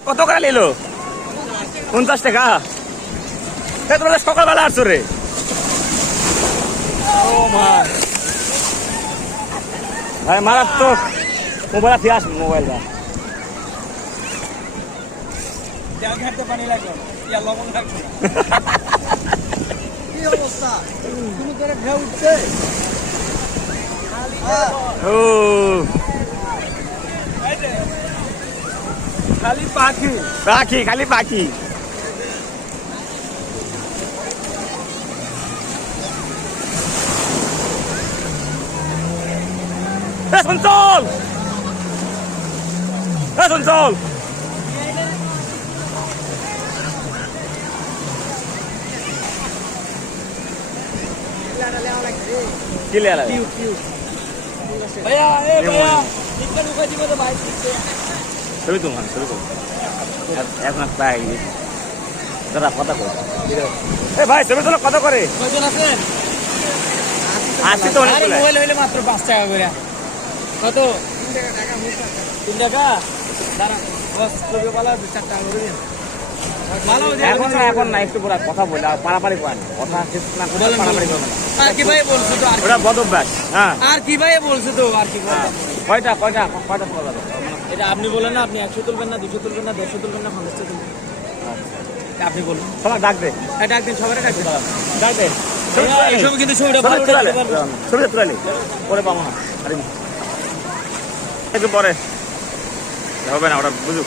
কত করে নিল? 50 টাকা। তোমরা সকালবেলা আসছো রে? ও মা ভাই মারাত্মক। মোবাইল ফিরে আসবে মোবাইলটা। পানি লাগলো লবণ লাগলো কি অবস্থা তুমি করে ঢেউ উঠছে ও খালি পাখি পাখি, খালি পাখি। চঞ্চল, চঞ্চল কি লে ভাইয়া এ ভাইয়া ইটটা লুকাই দিবে তো ভাই ছবি তো মান ছবি তো এখন পাই দাদা কথা কই। এ ভাই ছবি তোলা কত করে? কয়জন আছেন? আসছি তো অনেক। মোবাইল হইলে মাত্র 5 টাকা করে। কত? 3 টাকা দাঁড়া বস করবে ভালো 4 টাকা করে দিন। ভালো এখন না একটু পুরা কথা বলে আর পারাপারি করেন কথা শেষ না করে পারাপারি করবেন। আর কি ভাই বলছো তো আর ওটা বদ অভ্যাস। হ্যাঁ আর কি ভাই বলছো তো আর কি বলছো? কয়টা কয়টা কয়টা তোলা যাবে? এটা আপনি বলেন না, আপনি 100 তুলবেন না, 200 তুলবেন না, 150 তুলবেন না, 50 তুলবেন। আপনি বলুন। সবাই ডাক দে, এই ডাক দিন, সবারে ডাক দিন। ডাক দে। এই ছবি কিন্তু ছবিটা ভালো তুলে উঠাতে পারবো। ছবিটা তুলে পরে পাবো না। আরে একটু পরে হবে না, ওটা বুঝুক।